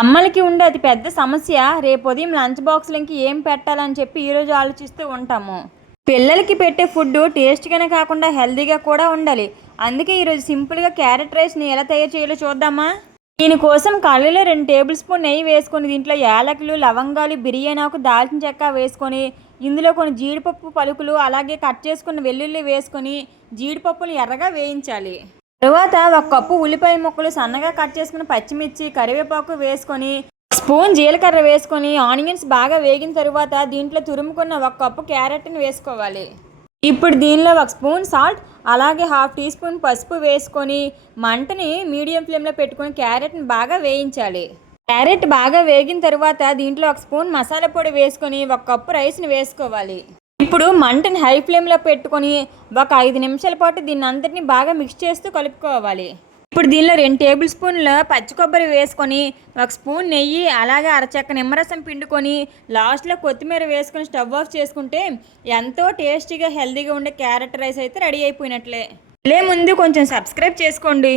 అమ్మలకి ఉండే అతి పెద్ద సమస్య రేపు ఉదయం లంచ్ బాక్స్లకి ఏం పెట్టాలని చెప్పి ఈరోజు ఆలోచిస్తూ ఉంటాము. పిల్లలకి పెట్టే ఫుడ్ టేస్ట్గానే కాకుండా హెల్తీగా కూడా ఉండాలి. అందుకే ఈరోజు సింపుల్గా క్యారెట్ రైస్ని ఎలా తయారు చేయాలో చూద్దామా. దీనికోసం కళాయిలో 2 టేబుల్ స్పూన్ నెయ్యి వేసుకొని దీంట్లో యాలకులు, లవంగాలు, బిర్యానీ ఆకు, దాల్చిన చెక్క వేసుకొని ఇందులో కొన్ని జీడిపప్పు పలుకులు అలాగే కట్ చేసుకున్న వెల్లుల్లి వేసుకొని జీడిపప్పులు ఎర్రగా వేయించాలి. తరువాత 1 కప్పు ఉల్లిపాయ ముక్కలు, సన్నగా కట్ చేసుకున్న పచ్చిమిర్చి, కరివేపాకు వేసుకొని స్పూన్ జీలకర్ర వేసుకొని ఆనియన్స్ బాగా వేగిన తరువాత దీంట్లో తురుముకున్న 1 కప్పు క్యారెట్ని వేసుకోవాలి. ఇప్పుడు దీనిలో 1 స్పూన్ సాల్ట్ అలాగే 1/2 టీ స్పూన్ పసుపు వేసుకొని మంటని మీడియం ఫ్లేమ్లో పెట్టుకొని క్యారెట్ని బాగా వేయించాలి. క్యారెట్ బాగా వేగిన తరువాత దీంట్లో 1 స్పూన్ మసాలా పొడి వేసుకొని 1 కప్పు రైస్ని వేసుకోవాలి. ఇప్పుడు మంటని హై ఫ్లేమ్లో పెట్టుకొని ఒక 5 నిమిషాల పాటు దీన్ని అంతటిని బాగా మిక్స్ చేస్తూ కలుపుకోవాలి. ఇప్పుడు దీనిలో 2 టేబుల్ స్పూన్ల పచ్చి కొబ్బరి వేసుకొని 1 స్పూన్ నెయ్యి అలాగే అరచెక్క నిమ్మరసం పిండుకొని లాస్ట్లో కొత్తిమీర వేసుకొని స్టవ్ ఆఫ్ చేసుకుంటే ఎంతో టేస్టీగా హెల్తీగా ఉండే క్యారెట్ రైస్ అయితే రెడీ అయిపోయినట్లే. ముందు కొంచెం సబ్స్క్రైబ్ చేసుకోండి.